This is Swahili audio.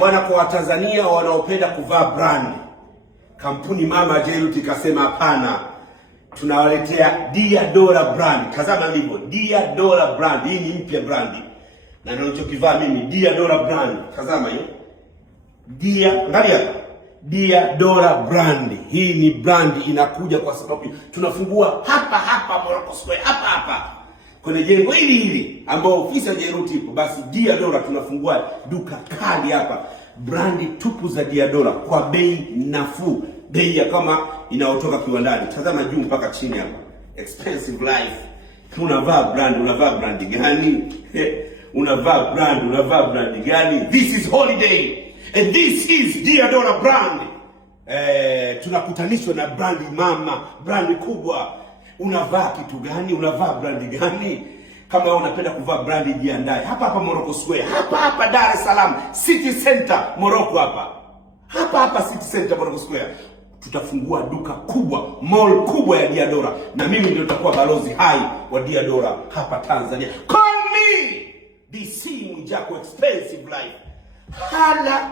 bwana, kwa Watanzania wanaopenda kuvaa brand, kampuni mama Jairuti ikasema hapana, tunawaletea Diadora brand. Tazama hivyo, Diadora brand. Hii ni mpya brand. Na nilichokivaa mimi Diadora brand. Tazama hiyo. Angalia hapa. Diadora brand. Hii ni brand inakuja kwa sababu tunafungua hapa Morocco Square, hapa kwenye jengo hili ambao ofisi ya Jairuti ipo. Basi Diadora tunafungua duka kali hapa, brandi tupu za Diadora kwa bei nafuu, bei ya kama inayotoka kiwandani. Tazama juu mpaka chini hapa, expensive life. Unavaa brand gani? Unavaa brand gani? This is holiday and this is Diadora brand. Tunakutanishwa na brandi mama, brandi kubwa. Unavaa kitu gani? Unavaa brandi gani? Kama wewe unapenda kuvaa brandi, jiandae. Hapa Morocco Square. Hapa Dar es Salaam City Center Morocco hapa City Center Morocco Square. Tutafungua duka kubwa, mall kubwa ya Diadora, na mimi ndio nitakuwa balozi hai wa Diadora hapa Tanzania. Call me DC Mwijaku, expensive life. Hala.